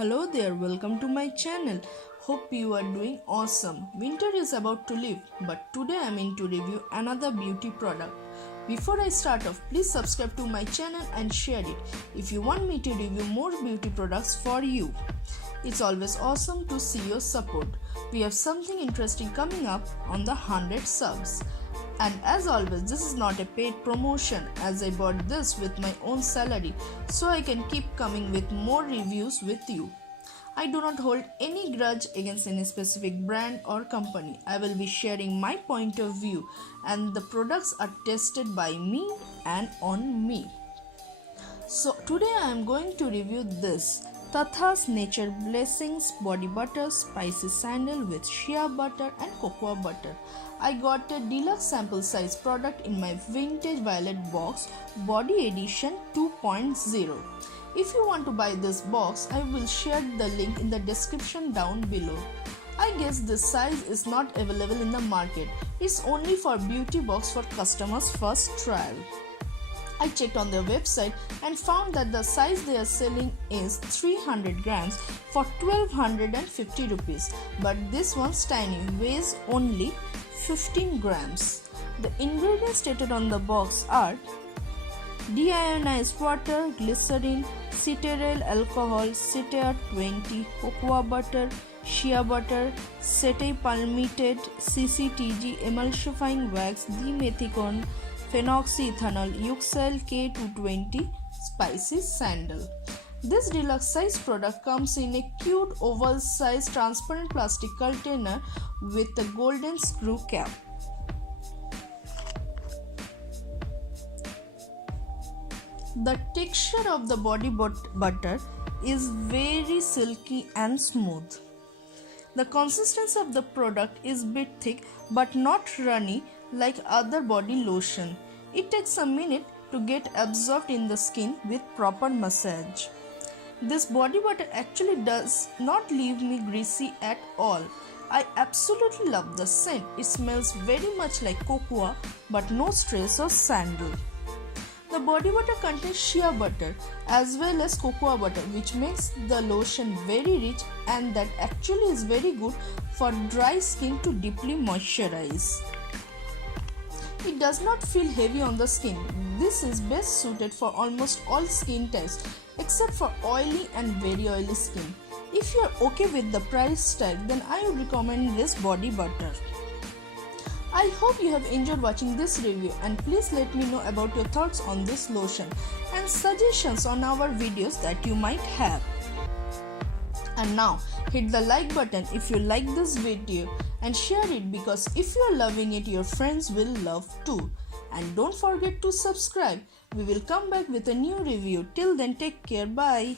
Hello there, welcome to my channel. Hope you are doing awesome. Winter is about to leave, but today I am in to review another beauty product. Before I start off, please subscribe to my channel and share it if you want me to review more beauty products for you. It's always awesome to see your support. We have something interesting coming up on the 100 subs. And as always, this is not a paid promotion as I bought this with my own salary, so I can keep coming with more reviews with you. I do not hold any grudge against any specific brand or company. I will be sharing my point of view, and the products are tested by me and on me. So today I am going to review this Tatha's Nature Blessings Body Butter Spicy Sandal with shea butter and cocoa butter. I got a deluxe sample size product in my vintage violet box body edition 2.0. If you want to buy this box, I will share the link in the description down below. I guess this size is not available in the market. It's only for beauty box for customers' first trial. I checked on their website and found that the size they are selling is 300 grams for 1250 rupees, but this one's tiny, weighs only 15 grams. The ingredients stated on the box are deionized water, glycerin, cetearyl alcohol, cetia 20, cocoa butter, shea butter, setae palmitate, CCTG, emulsifying wax, dimethicone, phenoxyethanol, Yuxel K220, spicy sandal. This deluxe size product comes in a cute oval size transparent plastic container with a golden screw cap. The texture of the body butter is very silky and smooth. The consistency of the product is bit thick but not runny like other body lotion. It takes a minute to get absorbed in the skin with proper massage. This body butter actually does not leave me greasy at all. I absolutely love the scent. It smells very much like cocoa but no trace of sandal. The body butter contains shea butter as well as cocoa butter, which makes the lotion very rich, and that actually is very good for dry skin to deeply moisturize. It does not feel heavy on the skin. This is best suited for almost all skin types except for oily and very oily skin. If you are okay with the price tag, then I would recommend this body butter. I hope you have enjoyed watching this review, and please let me know about your thoughts on this lotion and suggestions on our videos that you might have. And now hit the like button if you like this video and share it, because if you are loving it, your friends will love too. And don't forget to subscribe. We will come back with a new review. Till then, take care. Bye.